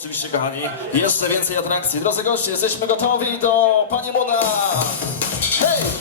Oczywiście, kochani, jeszcze więcej atrakcji. Drodzy goście, jesteśmy gotowi do Pani Młoda! Hej!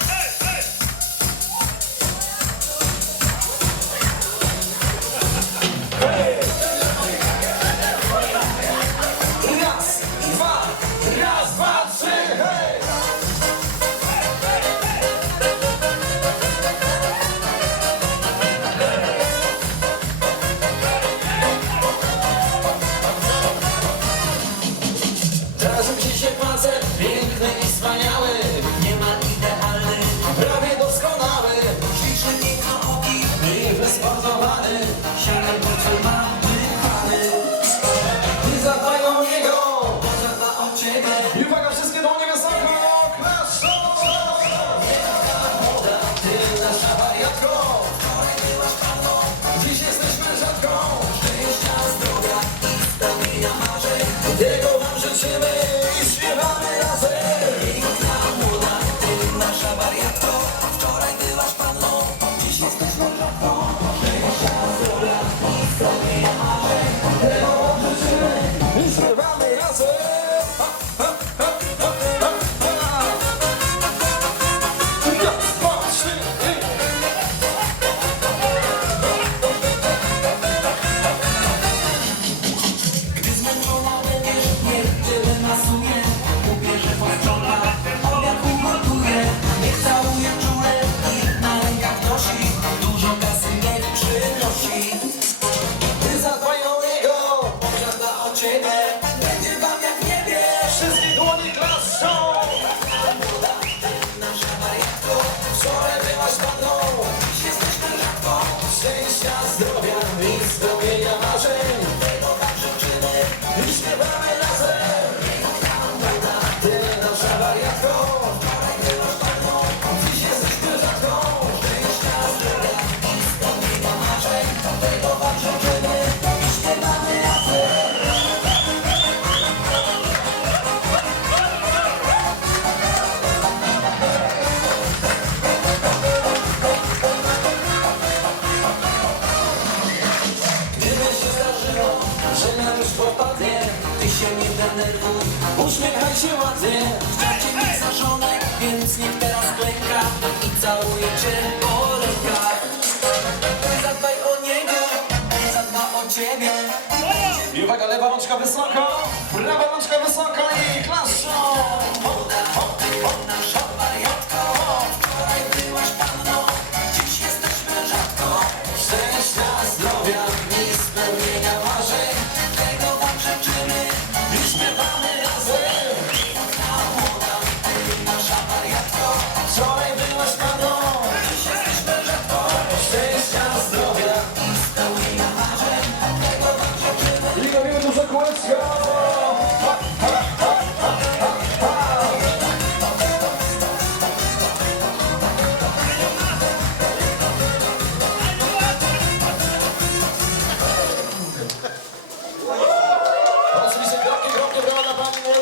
tańczymy i śpiewamy razem. szczęścia, zdrowia i spełnienia marzeń. Tego Wam życzymy i śpiewamy razem. Tego nam Tyle nasza wariatka. Ty się nie denerwuj, uśmiechaj się ładnie. W czacie nie za żonę, więc niech teraz klęka I całuje cię po rękach. Zadbaj o niego, zadba o ciebie. I uwaga, lewa rączka wysoko, prawa rączka wysoko i klaszą Taki drogi, droga Pani